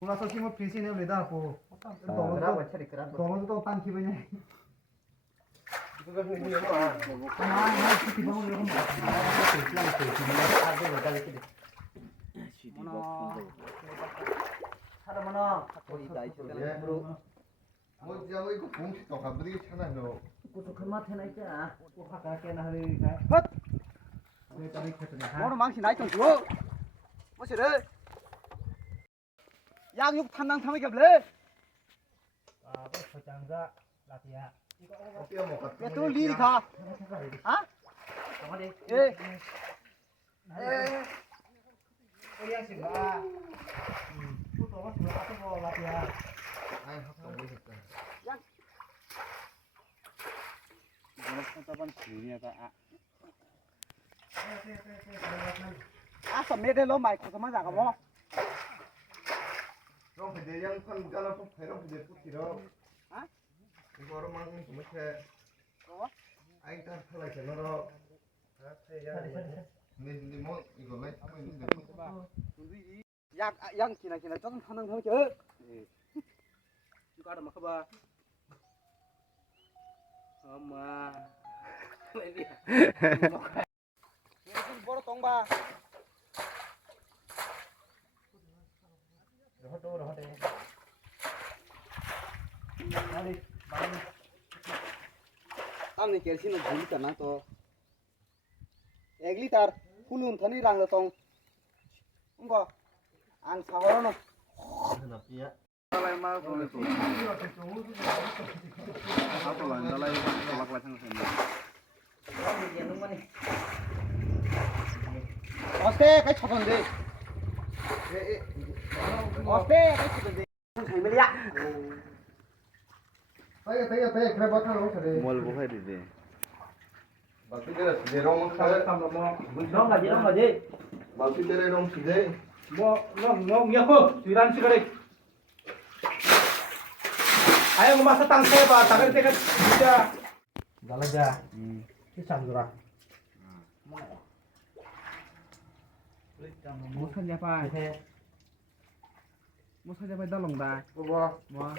Langsung sih mau prinsip ini udah aku. Tolong tuh tangki banyak. 이거 근데 이거 아. 뭐 이거 공식 또 가버리기 차나요. 뭐는 망치 나이 좀 줘. 뭐시래? 양육 탐낭 탐이 겹래. 또 리리 가. 아? 예. 아, 선배들 너무 많이 고생만 나가 뭐. 그럼 이제 양판 잘라 배로 이제 뿌티로. 아? 이거로 망는 좀 이렇게. 뭐? 아이 딱 탈라 되너로. 근데 뭐 이거 왜 하고 있는데? 양 기나 조금 하는 거 줘. 이거 알아 먹어 봐. 엄마. 이거 뭐로 똥봐. Tao này xin được gì cả nó to. এক লিটার ফুলুন থানি রাংলো তং. Ông ăn sao đó nó. Dalai ma rồi to. Apa lah dalai tolak lah sang sana. Oste cái chọn đi. Oste cái chọn đi. Không thấy mới ạ. tay 그래 버튼 놓으셔 돼. 뭘 먹어야 돼? 마피데라 지대롱 사회 Nó là gì? 마피데레롱 지대. Nó nghĩa không? Tùy đan chưa đây. Ayo memasak tang saya pak, tangan saya kan bisa. Jalan aja. Pisang juga. Mau saja pak. Mau saja pak dalam dah. 뭐 Mau.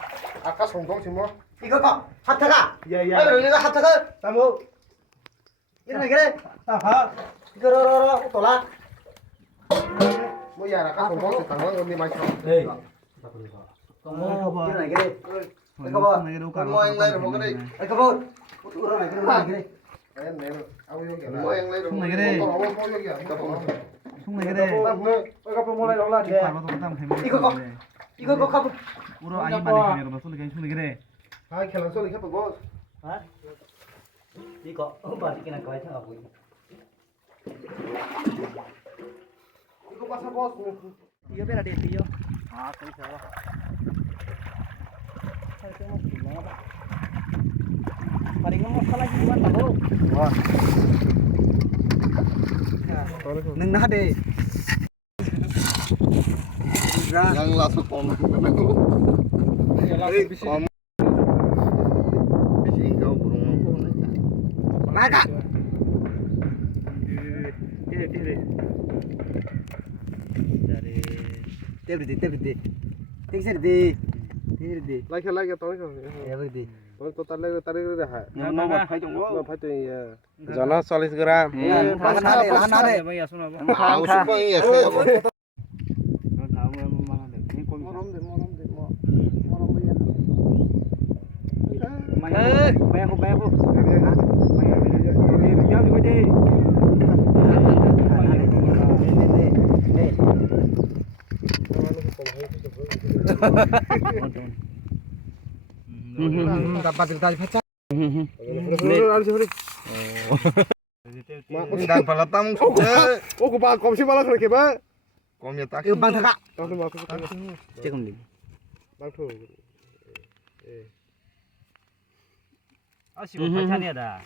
아까 송동 지뭐 이거 봐. 하트가. Iya iya. 아유 이거 하트가. Tamu. 이런 그래. Tahu. 이거 러러러 돌아. 뭐야 아까 송동 당황 언니 많이 쳐. Đây. Kamu 이런 그래. 이거 봐. 뭐 앵라이로 뭐 그래. 이거 봐. 이런 그래. 아니 내가 아우 여기 뭐 앵라이로 손 내게. 뭐 여기야. 이거 봐. Xuống này cái đây. 이거 뭐 뭐라 올라 돼. Phải vào trong tam phải. 이거 거 가보. Uro ayi balik ni, xuống này cái đây. 아 켈런 소리 해봐 뭐. hả đi có bà đi cái này coi thằng nào 이거 봐 사봐. 이거 배라 돼 이거 아 그렇죠 살 때만 길나 봐 paling mau salah juga tahu wah neng nah deh yang langsung kom. Kom. Bisa engkau burung apa naga Tebri. Tingser di. lagi tolong. Ya berdi. Tolong total lagi tarik deh. Nomor phải trong Nó phải tùy Jana 40 gram. Lahan ada. Mau super ya saya. Bayar aku. Dapat cerita baca. Dan palatam. Oh, kupa komsi malah kena keba. Komnya tak. Itu bang kakak. Cek om di. Bang tuh. Asyik baca ni ada.